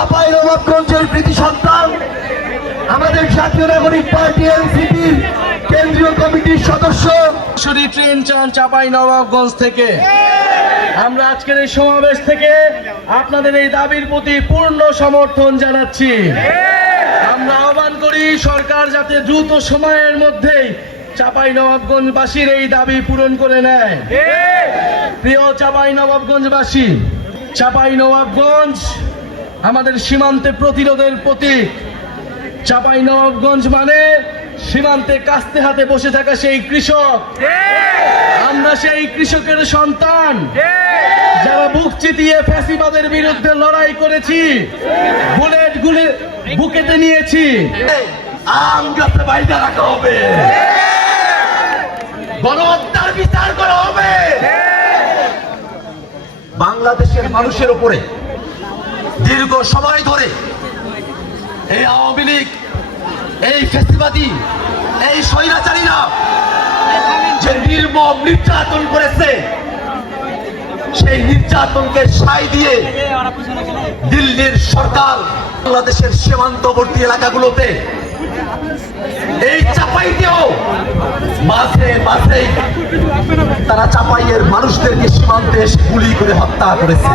চাপাই নবাবগঞ্জের কৃতি সন্তান, আমাদের জাতীয় নাগরিক পার্টি এনসিপির কেন্দ্রীয় কমিটির সদস্য। সরাসরি ট্রেন চান চাপাই নবাবগঞ্জ থেকে। আমরা আজকের এই সমাবেশ থেকে আপনাদের এই দাবির প্রতি পূর্ণ সমর্থন জানাচ্ছি। আমরা আহ্বান করি সরকার যাতে দ্রুত সময়ের মধ্যেই চাপাই নবাবগঞ্জবাসীর এই দাবি পূরণ করে নেয়। প্রিয় চাপাই নবাবগঞ্জবাসী, চাপাই নবাবগঞ্জ আমাদের সীমান্তে প্রতিরোধের প্রতীক। চাপাই নবাবগঞ্জ মানে সীমান্তে কাস্তে হাতে বসে থাকা সেই কৃষক। আমরা সেই কৃষকের সন্তান। যারা বুক চিতিয়ে ফ্যাসিবাদের বিরুদ্ধে লড়াই করেছি, বুলেট গুলি বুকেতে নিয়েছি। বিচার করা হবে। বাংলাদেশের মানুষের উপরে দীর্ঘ সময় ধরে এই আওয়ামী লীগ, এই ফেসিবাদী, এই স্বৈরাচারীরা যে নির্মম নির্যাতন করেছে, সেই নির্যাতনকে সাই দিয়ে দিল্লির সরকার বাংলাদেশের সীমান্তবর্তী এলাকাগুলোতে এই চাপাইতেও মাঝে মাঝে তারা চাপাইয়ের মানুষদেরকে সীমান্তে এসে গুলি করে হত্যা করেছে।